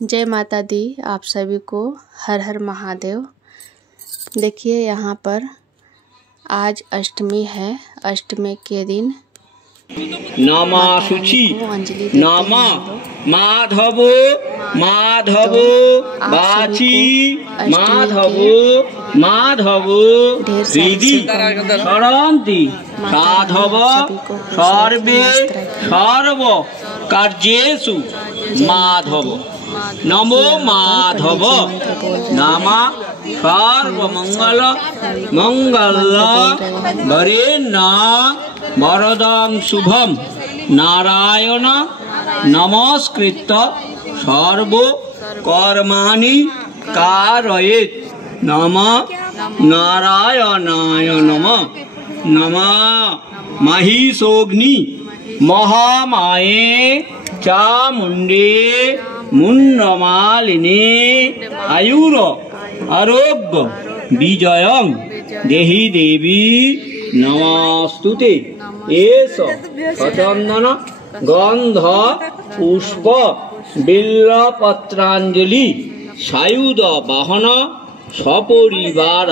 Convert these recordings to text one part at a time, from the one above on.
जय माता दी। आप सभी को हर हर महादेव। देखिए यहाँ पर आज अष्टमी है। अष्टमी के दिन नामा शुचि नामा माधव माधव बाची माधव माधव हृदि शरन्ति साधव सर्वे सर्व कार्येषु माधव नमो माधव नामा सर्वमंगल मंगल वरेण्य वरदं शुभम नारायण नमस्कृत सर्व कर्माणि कारयेत् नमः नारायणाय नमः नमः महिषोऽग्नि महामाये चामुण्डे मुण्डमालिने आयुर आरोग्य विजयं देहि देवी नमस्तुते। एष सचंदन गंध पुष्प बिल्वपत्रांजलि सायुध वाहन सपरिवार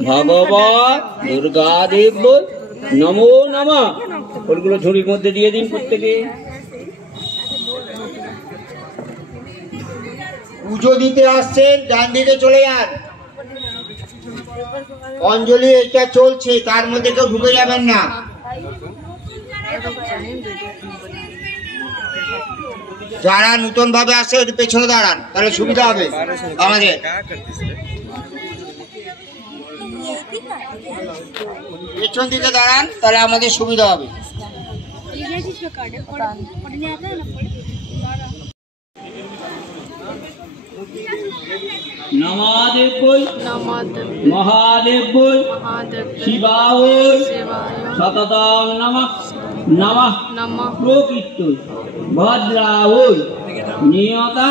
भगवत दुर्गा देव नमो नमः। फलगुलो झुड़िर मध्य दिए दिन प्रत्येके। পুজো দিতে আসছেন ডান দিকে চলে যান। অঞ্জলি এটা চলছে, তার মধ্যে কেউ ঢুকে যাবেন না। যারা নতুন ভাবে আসে একটু পেছনে দাঁড়ান, তাহলে সুবিধা হবে আমাদের। পেছন দিকে দাঁড়ান, তাহলে আমাদের সুবিধা হবে। नमादेव महादेव शिवाय सततं नमः नमः प्रोकित भद्राय नियता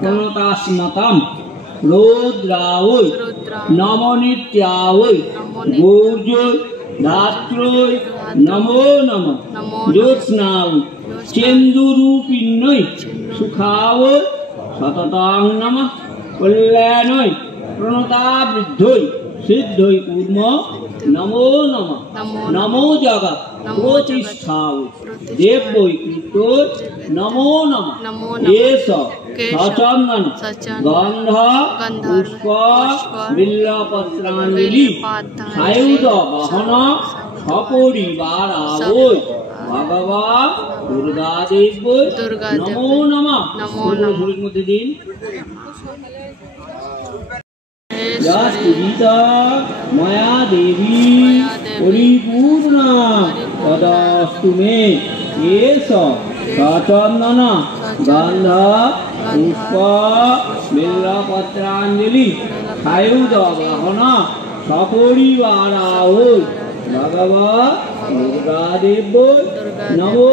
प्रणतास्मतं रुद्राय नमो नित्याय गौर्य धात्रोय नमो नमः ज्योत्स्नाय चेन्दुरूपिण्यै सुखाय सततं नमः कल्याणय प्रणतावृद्धय सिद्धय कूर्म नमो नमः नमो जगत् प्रतिष्ठाय देव्यै कृतोय नमो नमः। एष सचंदन गंध पुष्प बिल्वपत्रांजलि सायुध वाहन सपरिवार भगवत दुर्गा देव नमो नमः। झुड़िर मध्य दिन पूजिता मया देवी परिपूर्णा तदास्तु मे। एष सचंदन गंध पुष्प बिल्वपत्रांजलि सायुध वाहन सपरिवार भगवत दुर्गा देव नमो।